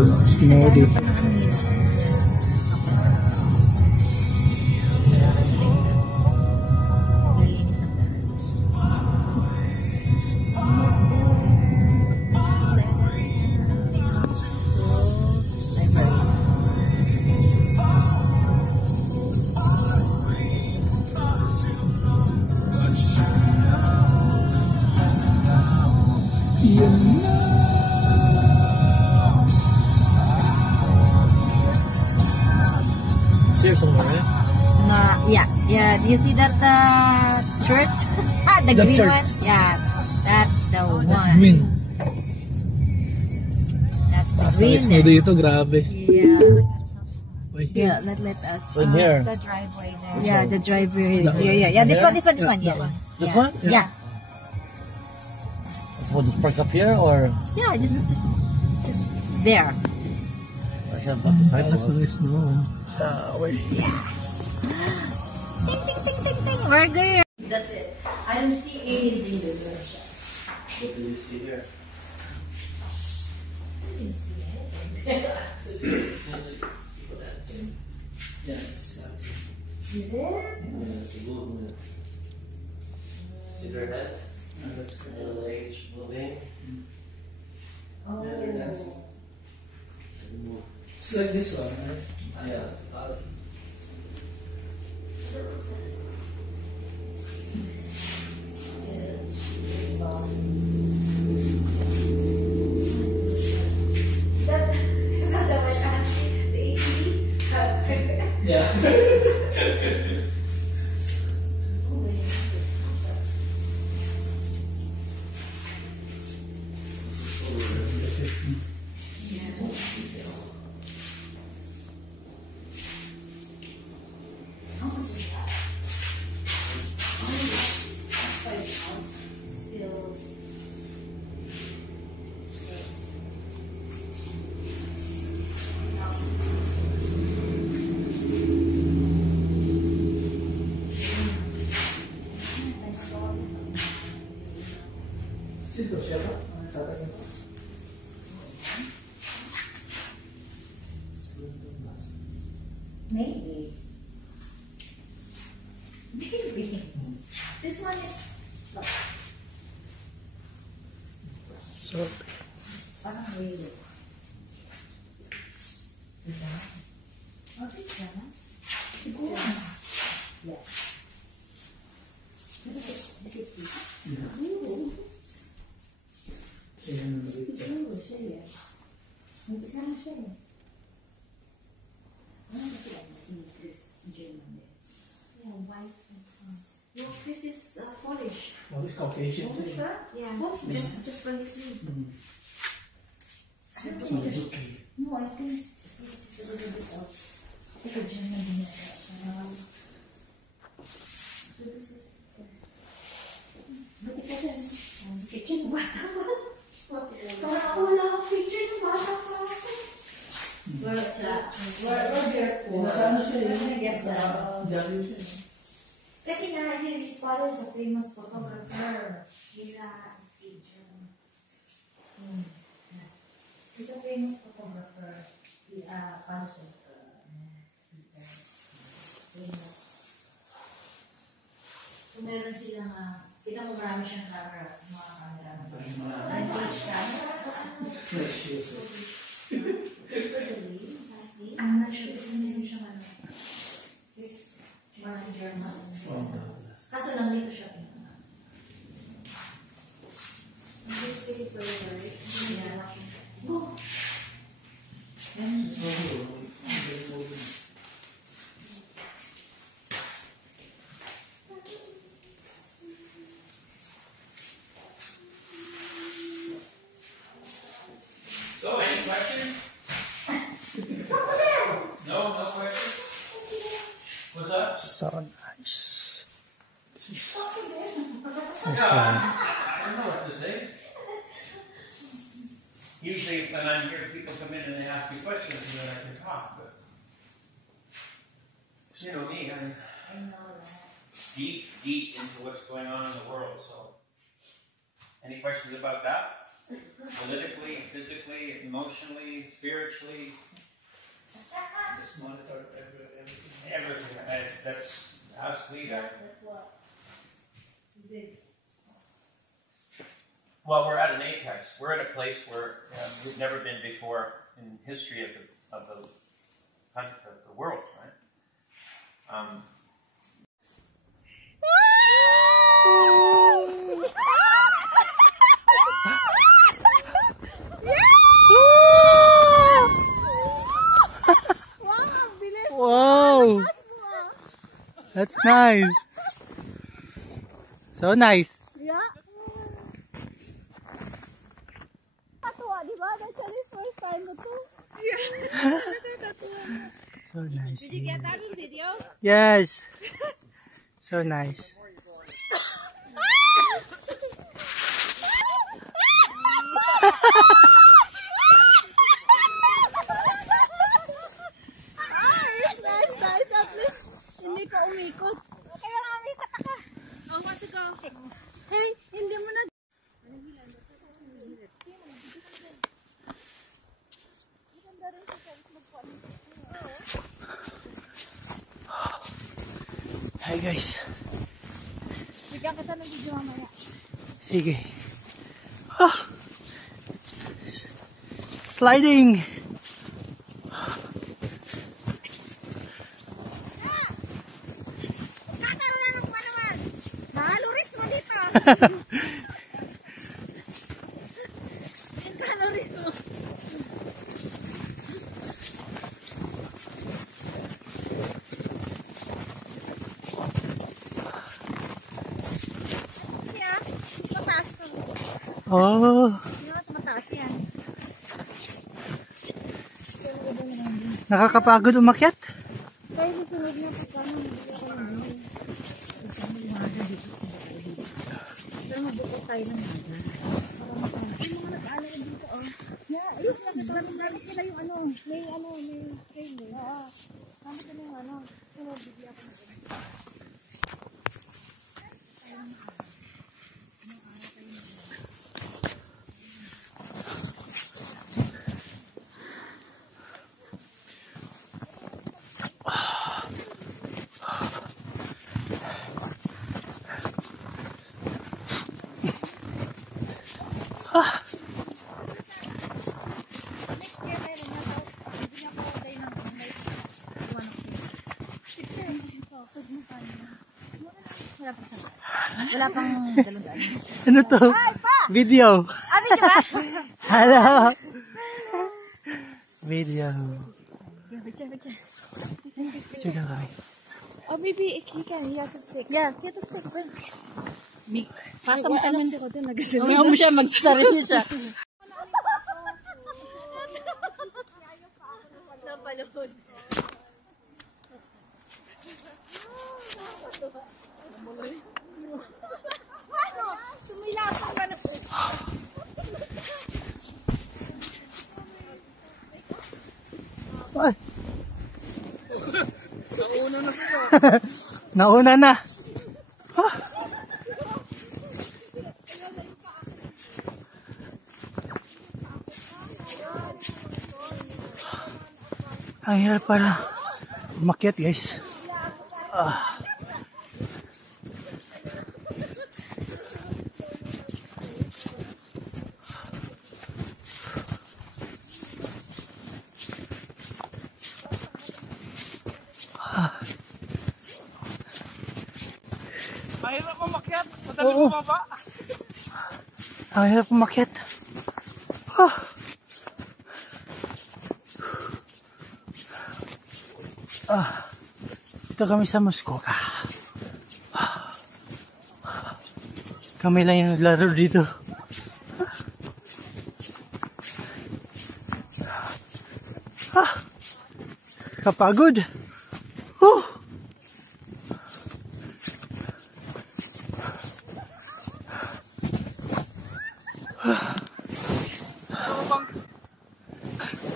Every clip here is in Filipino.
Smoothie. Yeah. Do you see that church? The green church. one? Yeah, that's the one. Green. That's the Taas green. na dito, grabe. Yeah. Wait. Yeah, let us. here. The driveway there. Yeah, the driveway. Yeah. This one. Yeah. This one? Yeah. So we'll just park up here, or? Yeah, just there. I have about to Ay, nasa snow. Wait. Ting. We're good. That's it. I don't see anything this direction. What do you see here? I didn't see anything. Yeah, it's Is it? it's a movement. See their head? The legs moving. Oh. Yeah, they're dancing. So they move. It's like this one, right? Yeah. Is that the one asking? The ATV? Yeah. How much is that? That's 5,000. Still. Sito siya ba? Maybe. This one is look, So, parang really. Diba? Okay, Jonas. Siguro. Yeah. This is deep. Ooh. Ooh, serious. Mag-isa na siya eh. Ano ba sila si Chris German there? Yeah, white and some. No, Chris is Polish. oh, it's Caucasian. Polish, right? Yeah. Just from his name. I don't think there's- No, I think it's just a little bit of like a German in it. So this is buti ka din. Picture ng bata pa. Parang wala akong picture ng bata pa. We're barefoot. Nasaan na siya yun? Yes, Diyan siya. kasi nga, his father is a famous photographer. He's a stager. He's a famous photographer. Famous. So, meron silang, kita mo marami siyang cameras, mga camera. Flash camera. I'm not sure kasi meron siyang ano. It's mga German. Kaso lang dito siya. I'm just waiting for you, right? Yeah. Go! So, any questions? No questions? What's that? So nice. I don't know what to say. Usually when I'm here, people come in and they ask me questions and then I can talk, but you know me, I'm I know that. deep into what's going on in the world, so any questions about that? politically, physically, emotionally, spiritually, Just monitor everything. everything. That's us leader. That's what you did. Well, we're at an apex. We're at a place where we've never been before in history of the world, right? Wow! That's nice. So nice. Yeah. Katuwa, di ba? That's the first time ko to. So nice. Did you get that in video? Yes. So nice. Nice. At least, hindi ko umikot. Kaya nga umikot ako. Oh, what's it go? Hey, hindi mo na. Hi guys. Bigyan kita ng video mamaya. Sige. Ah. Sliding. Kakaro na ng panaman. Mahaluris mo dito. Yung calories mo. Siya, mataas ka. Oh, Mas mataas yan. nakakapagod umakyat. Kaya susunod na po kami. Pero mabutot tayo ng maga. Yung mga nag-aalala dito, oh. Ayun sila, gamit nila yung ano, may train eh. Oo. Gamit nila yung ano. Pero bigla ako na. Wala pang dalawang. Ano to? Video. Video ba? Hello. Video. Picture. Picture na kami. Oh, maybe he can. He has a stick. Yeah, he has a stick. Pasa mo sa amin. Mamaya mo siya, magsasarili siya. Napalod. Sumilasan ka na po. Ay. Nauna na. Ah. Ang hirap para umakyat guys. Ah. Mahirap umakyat. Madaling bumaba. Ang hirap umakyat. Ah. Dito kami sa Muskoka. Kami lang yung naglaro dito. Kapagod.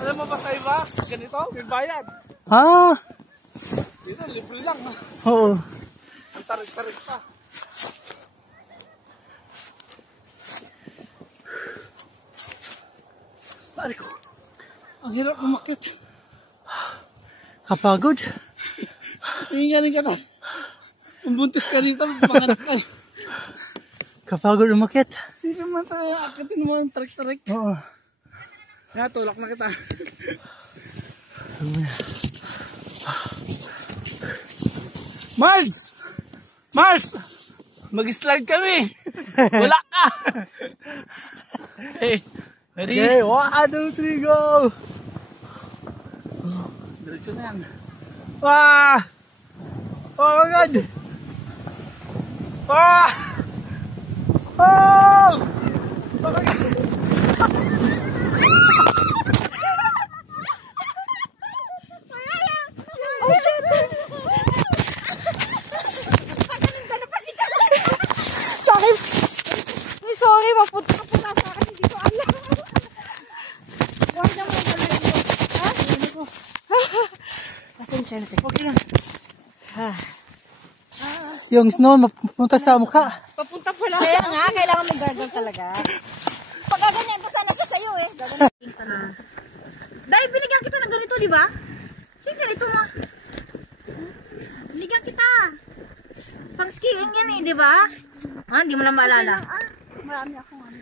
Alam mo ba sa iba? Ganito, may bayad. Ah, Dito, libre lang. oo. Ang tarik-tarik pa. Ang hirap umakit. Kapagod. Hingaling ka na. Kung buntis ka rito, panganak ka. Kapagod umakit. Sino man tayo, akitin mo yung tarik-tarik. Oo. Kaya tulak na kita. Marge! Marge! Mag-slide kami! Wala ka! Hey, ready? Okay, 1, 2, 3, go! Diretso na yan. Wah! Oh my God! Ah! Oh! Oh my God! Oh shit! Pagaling ka na pa si Karen. Sakit! Ay, sorry, mapunta ka po na sa akin. Hindi ko alam. Huwag naman pala yun. Ha? Hindi ko. Pasensya natin. Okay lang. Yung snow mapunta sa mukha. Papunta pala. Kaya nga, kailangan may gargle talaga. Pag gaganyan ko sana siya sa'yo eh. Gaganyan ka na. Dahil binigyan kita ng ganito, di ba? Sige, ganito mo. Binigyan kita. Pang skiing yan eh, di ba? Ah, hindi mo lang maalala. Marami akong ano.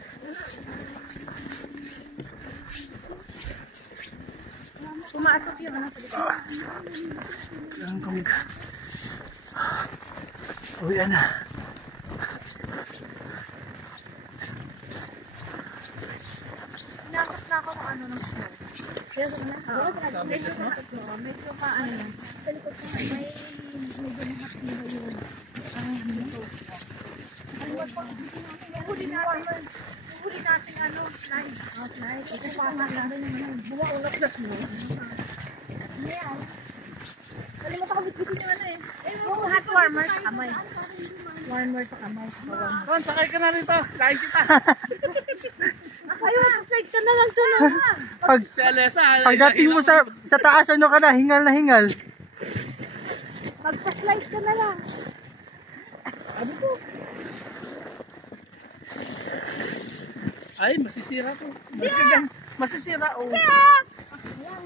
Pumasok yung ano. Kailangan ko mag... Uwi na. Nakas na ako kung ano ng snow. Kaya sa na? Medyo pa ano. Sa likod ko may medyo mahapin na yun. Ano ba po? Huli natin. Huli natin ano. Slide. Slide. Ito pa natin naman. Bumaulap na snow. Ano yan? Kalimutan ko bitbitin yung ano eh. Yung hot warmer sa kamay. Warmer sa kamay. Ron, sakay ka na rito. Lain kita. Ayun, slide ka na lang dyan. Pag, Si Alessa. pagdating mo sa taas, ano ka na? Hingal na hingal. Magpa-slide ka na lang. Ano po? Ay, masisira to. Masisira, oh. Wala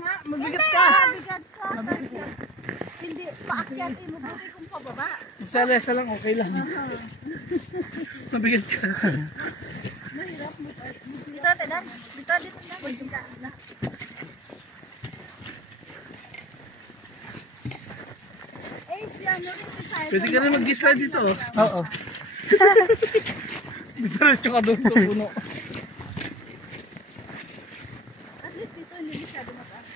nga. Mabigat ka. Mabigat ka. Hindi, paakyat eh. Mabuti kong pababa. Si Alessa lang, okay lang. Mabigat ka. Dito natin na. Dito na. Eh, si ano rin si Simon. Pwede ka rin mag-slide dito, oh. Oo. Diretso ka doon sa puno. At least dito hindi masyado mataas.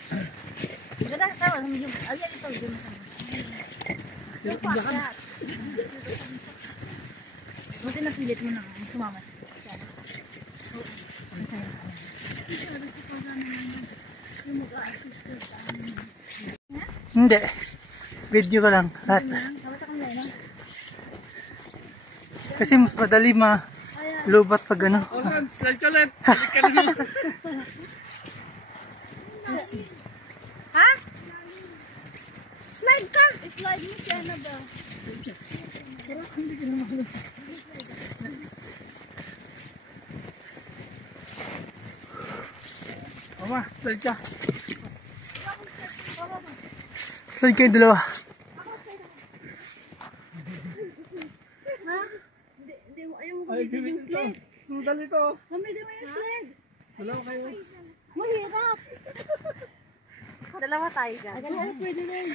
Dito na, tama. Ayan ito. Dito na. Yung paakyat. Buti napilit mo na. Sumama. Hindi. Video ko lang. Lahat. Kasi mas madali lubat pag ano. O, Ron, slide ka ulit. Balik ka na yun. Ha? Slide ka! Slide mo si Annabelle. Oma, slide ka. Slide kayo dalawa. Ay, bibit ito. Sudal ito. Mamili mo yung slide. Wala ko kayo. Mahirap. Dalawa tayo dyan. Pwede na yun.